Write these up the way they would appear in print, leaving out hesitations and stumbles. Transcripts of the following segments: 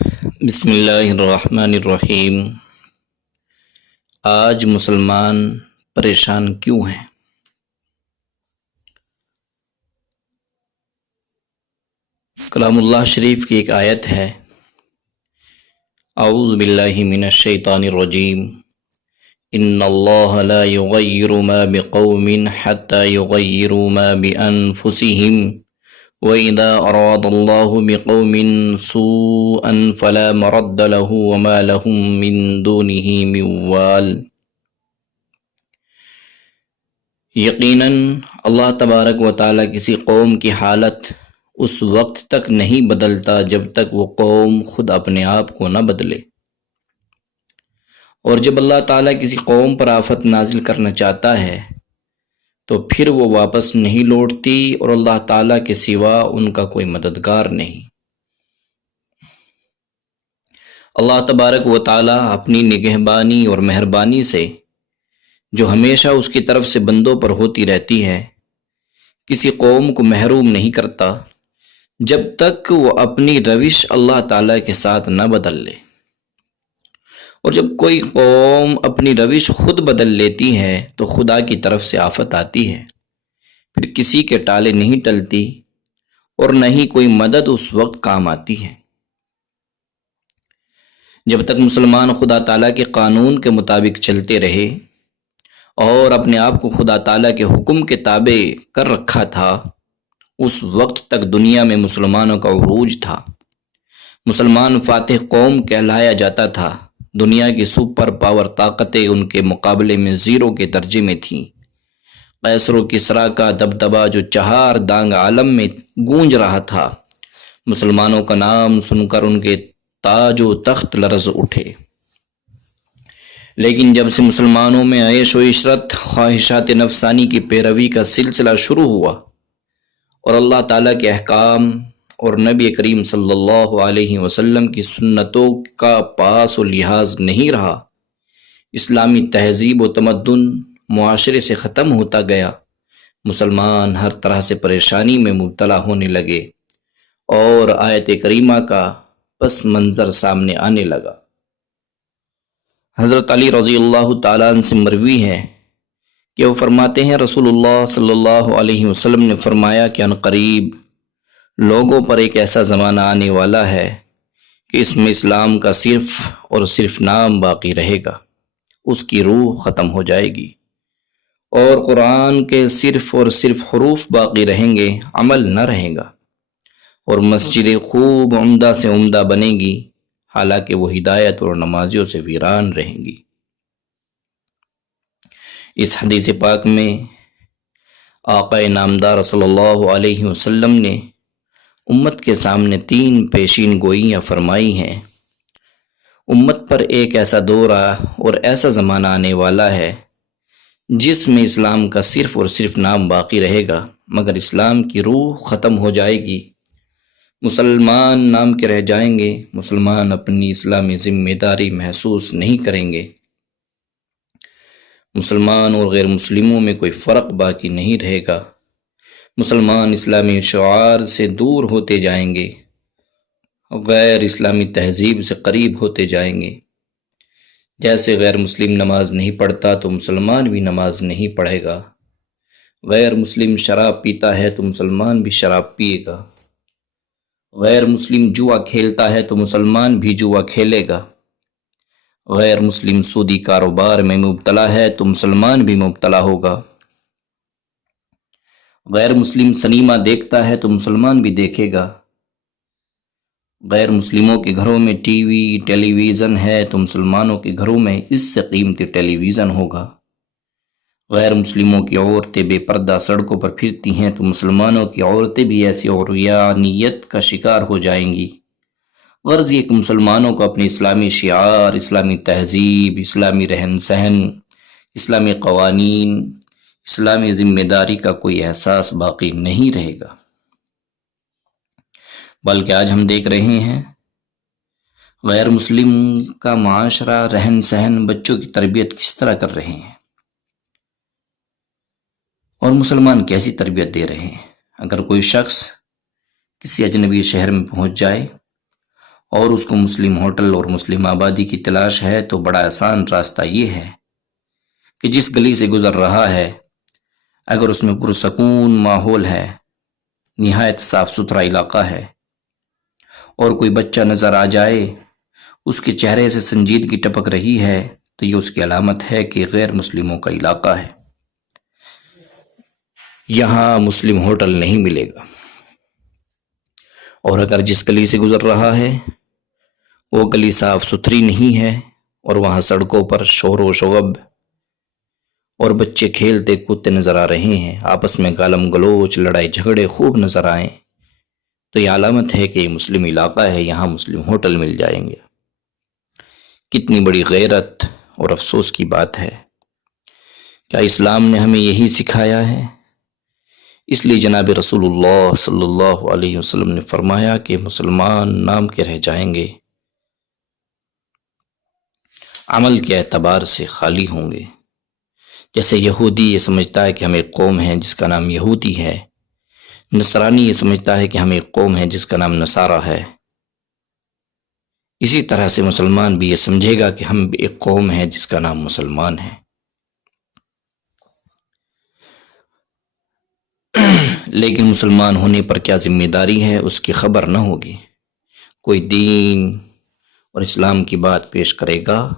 بسم اللہ الرحمن الرحیم۔ آج مسلمان پریشان کیوں ہیں؟ کلام اللہ شریف کی ایک آیت ہے، اعوذ باللہ من الشیطان الرجیم، ان اللہ لا یغیر ما بقوم حتی یغیروا ما بانفسہم وَإِذَا أَرَادَ اللَّهُ بِقَوْمٍ سُوءًا فَلَا مَرَدَّ لَهُ وَمَا لَهُم مِّن دُونِهِ مِن وَالٍ۔ یقیناً اللہ تبارک و تعالیٰ کسی قوم کی حالت اس وقت تک نہیں بدلتا جب تک وہ قوم خود اپنے آپ کو نہ بدلے، اور جب اللہ تعالیٰ کسی قوم پر آفت نازل کرنا چاہتا ہے تو پھر وہ واپس نہیں لوٹتی، اور اللہ تعالیٰ کے سوا ان کا کوئی مددگار نہیں۔ اللہ تبارک و تعالیٰ اپنی نگہبانی اور مہربانی سے جو ہمیشہ اس کی طرف سے بندوں پر ہوتی رہتی ہے، کسی قوم کو محروم نہیں کرتا جب تک وہ اپنی روش اللہ تعالیٰ کے ساتھ نہ بدل لے، اور جب کوئی قوم اپنی روش خود بدل لیتی ہے تو خدا کی طرف سے آفت آتی ہے، پھر کسی کے ٹالے نہیں ٹلتی اور نہ ہی کوئی مدد اس وقت کام آتی ہے۔ جب تک مسلمان خدا تعالیٰ کے قانون کے مطابق چلتے رہے اور اپنے آپ کو خدا تعالیٰ کے حکم کے تابع کر رکھا تھا، اس وقت تک دنیا میں مسلمانوں کا عروج تھا۔ مسلمان فاتح قوم کہلایا جاتا تھا۔ دنیا کی سپر پاور طاقتیں ان کے مقابلے میں زیرو کے درجے میں تھیں۔ قیصر و کسریٰ کا دبدبہ جو چہار دانگ عالم میں گونج رہا تھا، مسلمانوں کا نام سن کر ان کے تاج و تخت لرز اٹھے۔ لیکن جب سے مسلمانوں میں عیش و عشرت، خواہشات نفسانی کی پیروی کا سلسلہ شروع ہوا اور اللہ تعالیٰ کے احکام اور نبی کریم صلی اللہ علیہ وسلم کی سنتوں کا پاس و لحاظ نہیں رہا، اسلامی تہذیب و تمدن معاشرے سے ختم ہوتا گیا، مسلمان ہر طرح سے پریشانی میں مبتلا ہونے لگے اور آیت کریمہ کا پس منظر سامنے آنے لگا۔ حضرت علی رضی اللہ تعالیٰ عنہ سے مروی ہے کہ وہ فرماتے ہیں، رسول اللہ صلی اللہ علیہ وسلم نے فرمایا کہ عنقریب لوگوں پر ایک ایسا زمانہ آنے والا ہے کہ اس میں اسلام کا صرف اور صرف نام باقی رہے گا، اس کی روح ختم ہو جائے گی، اور قرآن کے صرف اور صرف حروف باقی رہیں گے، عمل نہ رہے گا، اور مسجدیں خوب عمدہ سے عمدہ بنے گی، حالانکہ وہ ہدایت اور نمازیوں سے ویران رہیں گی۔ اس حدیث پاک میں آقا نامدار صلی اللہ علیہ وسلم نے امت کے سامنے 3 پیشین گوئیاں فرمائی ہیں۔ امت پر ایک ایسا دور اور ایسا زمانہ آنے والا ہے جس میں اسلام کا صرف اور صرف نام باقی رہے گا، مگر اسلام کی روح ختم ہو جائے گی، مسلمان نام کے رہ جائیں گے، مسلمان اپنی اسلامی ذمہ داری محسوس نہیں کریں گے، مسلمان اور غیر مسلموں میں کوئی فرق باقی نہیں رہے گا، مسلمان اسلامی شعار سے دور ہوتے جائیں گے، غیر اسلامی تہذیب سے قریب ہوتے جائیں گے۔ جیسے غیر مسلم نماز نہیں پڑھتا تو مسلمان بھی نماز نہیں پڑھے گا، غیر مسلم شراب پیتا ہے تو مسلمان بھی شراب پیے گا، غیر مسلم جوا کھیلتا ہے تو مسلمان بھی جوا کھیلے گا، غیر مسلم سودی کاروبار میں مبتلا ہے تو مسلمان بھی مبتلا ہوگا، غیر مسلم سنیما دیکھتا ہے تو مسلمان بھی دیکھے گا، غیر مسلموں کے گھروں میں ٹی وی ٹیلی ویژن ہے تو مسلمانوں کے گھروں میں اس سے قیمتی ٹیلی ویژن ہوگا، غیر مسلموں کی عورتیں بے پردہ سڑکوں پر پھرتی ہیں تو مسلمانوں کی عورتیں بھی ایسی عریانیت کا شکار ہو جائیں گی۔ غرض یہ کہ مسلمانوں کو اپنی اسلامی شعار، اسلامی تہذیب، اسلامی رہن سہن، اسلامی قوانین، اسلامی ذمہ داری کا کوئی احساس باقی نہیں رہے گا، بلکہ آج ہم دیکھ رہے ہیں غیر مسلم کا معاشرہ، رہن سہن، بچوں کی تربیت کس طرح کر رہے ہیں اور مسلمان کیسی تربیت دے رہے ہیں۔ اگر کوئی شخص کسی اجنبی شہر میں پہنچ جائے اور اس کو مسلم ہوٹل اور مسلم آبادی کی تلاش ہے، تو بڑا آسان راستہ یہ ہے کہ جس گلی سے گزر رہا ہے اگر اس میں پرسکون ماحول ہے، نہایت صاف ستھرا علاقہ ہے، اور کوئی بچہ نظر آ جائے، اس کے چہرے سے سنجیدگی ٹپک رہی ہے، تو یہ اس کی علامت ہے کہ غیر مسلموں کا علاقہ ہے، یہاں مسلم ہوٹل نہیں ملے گا۔ اور اگر جس گلی سے گزر رہا ہے وہ گلی صاف ستھری نہیں ہے اور وہاں سڑکوں پر شور و شغب اور بچے کھیلتے کودتے نظر آ رہے ہیں، آپس میں گالم گلوچ لڑائی جھگڑے خوب نظر آئیں، تو یہ علامت ہے کہ یہ مسلم علاقہ ہے، یہاں مسلم ہوٹل مل جائیں گے۔ کتنی بڑی غیرت اور افسوس کی بات ہے، کیا اسلام نے ہمیں یہی سکھایا ہے؟ اس لیے جناب رسول اللہ صلی اللہ علیہ وسلم نے فرمایا کہ مسلمان نام کے رہ جائیں گے، عمل کے اعتبار سے خالی ہوں گے۔ جیسے یہودی یہ سمجھتا ہے کہ ہم ایک قوم ہے جس کا نام یہودی ہے، نصرانی یہ سمجھتا ہے کہ ہم ایک قوم ہے جس کا نام نصارہ ہے، اسی طرح سے مسلمان بھی یہ سمجھے گا کہ ہم ایک قوم ہے جس کا نام مسلمان ہے۔ لیکن مسلمان ہونے پر کیا ذمہ داری ہے اس کی خبر نہ ہوگی۔ کوئی دین اور اسلام کی بات پیش کرے گا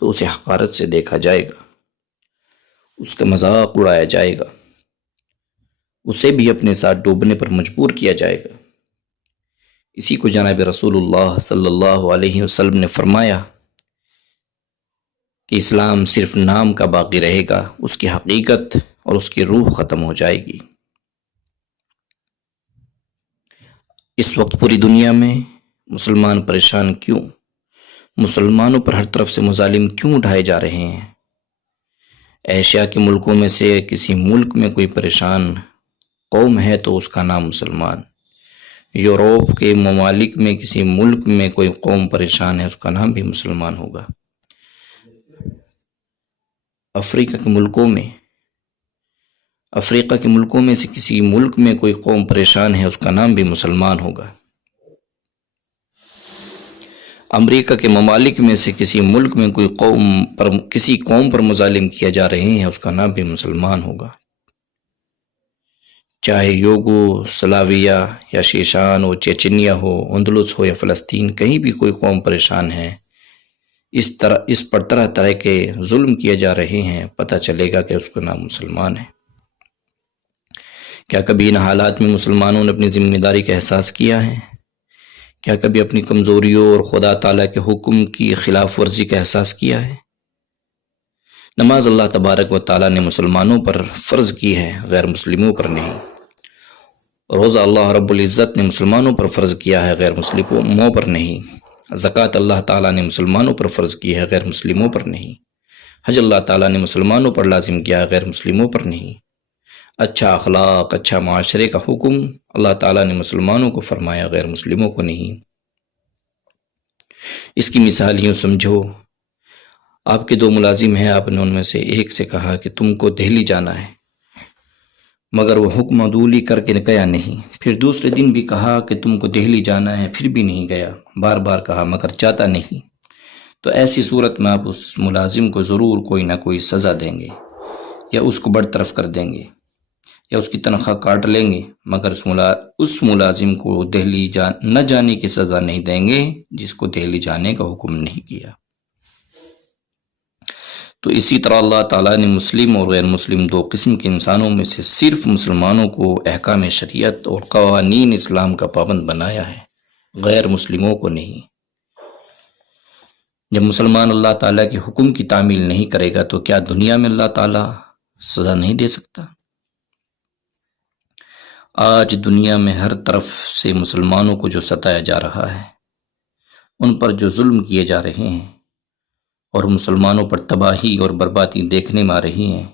تو اسے حقارت سے دیکھا جائے گا، اس کا مذاق اڑایا جائے گا، اسے بھی اپنے ساتھ ڈوبنے پر مجبور کیا جائے گا۔ اسی کو جناب رسول اللہ صلی اللہ علیہ وسلم نے فرمایا کہ اسلام صرف نام کا باقی رہے گا، اس کی حقیقت اور اس کی روح ختم ہو جائے گی۔ اس وقت پوری دنیا میں مسلمان پریشان کیوں؟ مسلمانوں پر ہر طرف سے مظالم کیوں اٹھائے جا رہے ہیں؟ ایشیا کے ملکوں میں سے کسی ملک میں کوئی پریشان قوم ہے تو اس کا نام مسلمان، یوروپ کے ممالک میں کسی ملک میں کوئی قوم پریشان ہے اس کا نام بھی مسلمان ہوگا، افریقہ کے ملکوں میں سے کسی ملک میں کوئی قوم پریشان ہے اس کا نام بھی مسلمان ہوگا، امریکہ کے ممالک میں سے کسی ملک میں کسی قوم پر مظالم کیا جا رہے ہیں اس کا نام بھی مسلمان ہوگا، چاہے یوگو سلاویا یا شیشان ہو، چیچنیا ہو، اندلس ہو یا فلسطین، کہیں بھی کوئی قوم پریشان ہے، اس پر طرح طرح کے ظلم کیے جا رہے ہیں، پتہ چلے گا کہ اس کا نام مسلمان ہے۔ کیا کبھی ان حالات میں مسلمانوں نے اپنی ذمہ داری کا احساس کیا ہے؟ کیا کبھی اپنی کمزوریوں اور خدا تعالیٰ کے حکم کی خلاف ورزی کا احساس کیا ہے؟ نماز اللہ تبارک و تعالیٰ نے مسلمانوں پر فرض کی ہے، غیر مسلموں پر نہیں۔ روزہ اللہ رب العزت نے مسلمانوں پر فرض کیا ہے، غیر مسلموں پر نہیں۔ زکوٰۃ اللہ تعالیٰ نے مسلمانوں پر فرض کی ہے، غیر مسلموں پر نہیں۔ حج اللہ تعالیٰ نے مسلمانوں پر لازم کیا ہے، غیر مسلموں پر نہیں۔ اچھا اخلاق، اچھا معاشرے کا حکم اللہ تعالیٰ نے مسلمانوں کو فرمایا، غیر مسلموں کو نہیں۔ اس کی مثال یوں سمجھو، آپ کے دو ملازم ہیں، آپ نے ان میں سے ایک سے کہا کہ تم کو دہلی جانا ہے، مگر وہ حکم عدولی کر کے گیا نہیں، پھر دوسرے دن بھی کہا کہ تم کو دہلی جانا ہے، پھر بھی نہیں گیا، بار بار کہا مگر جاتا نہیں، تو ایسی صورت میں آپ اس ملازم کو ضرور کوئی نہ کوئی سزا دیں گے، یا اس کو برطرف کر دیں گے، یا اس کی تنخواہ کاٹ لیں گے، مگر اس ملازم کو دہلی نہ جانے کی سزا نہیں دیں گے جس کو دہلی جانے کا حکم نہیں کیا۔ تو اسی طرح اللہ تعالیٰ نے مسلم اور غیر مسلم دو قسم کے انسانوں میں سے صرف مسلمانوں کو احکام شریعت اور قوانین اسلام کا پابند بنایا ہے، غیر مسلموں کو نہیں۔ جب مسلمان اللہ تعالیٰ کے حکم کی تعمیل نہیں کرے گا تو کیا دنیا میں اللہ تعالیٰ سزا نہیں دے سکتا؟ آج دنیا میں ہر طرف سے مسلمانوں کو جو ستایا جا رہا ہے، ان پر جو ظلم کیے جا رہے ہیں اور مسلمانوں پر تباہی اور بربادی دیکھنے میں آ رہی ہیں،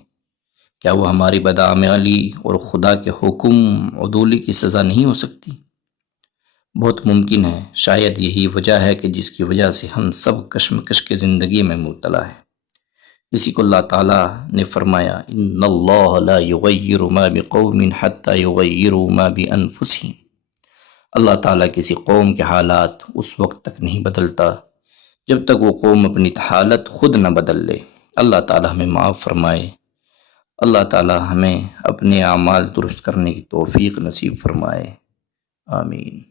کیا وہ ہماری بدعملی اور خدا کے حکم عدولی کی سزا نہیں ہو سکتی؟ بہت ممکن ہے، شاید یہی وجہ ہے کہ جس کی وجہ سے ہم سب کشمکش کی زندگی میں مبتلا ہیں۔ اسی کو اللہ تعالیٰ نے فرمایا، ان اللہ لا یغیر ما بقوم حتی یغیروا ما بانفسہم۔ اللہ تعالیٰ کسی قوم کے حالات اس وقت تک نہیں بدلتا جب تک وہ قوم اپنی حالت خود نہ بدل لے۔ اللہ تعالیٰ ہمیں معاف فرمائے، اللہ تعالیٰ ہمیں اپنے اعمال درست کرنے کی توفیق نصیب فرمائے، آمین۔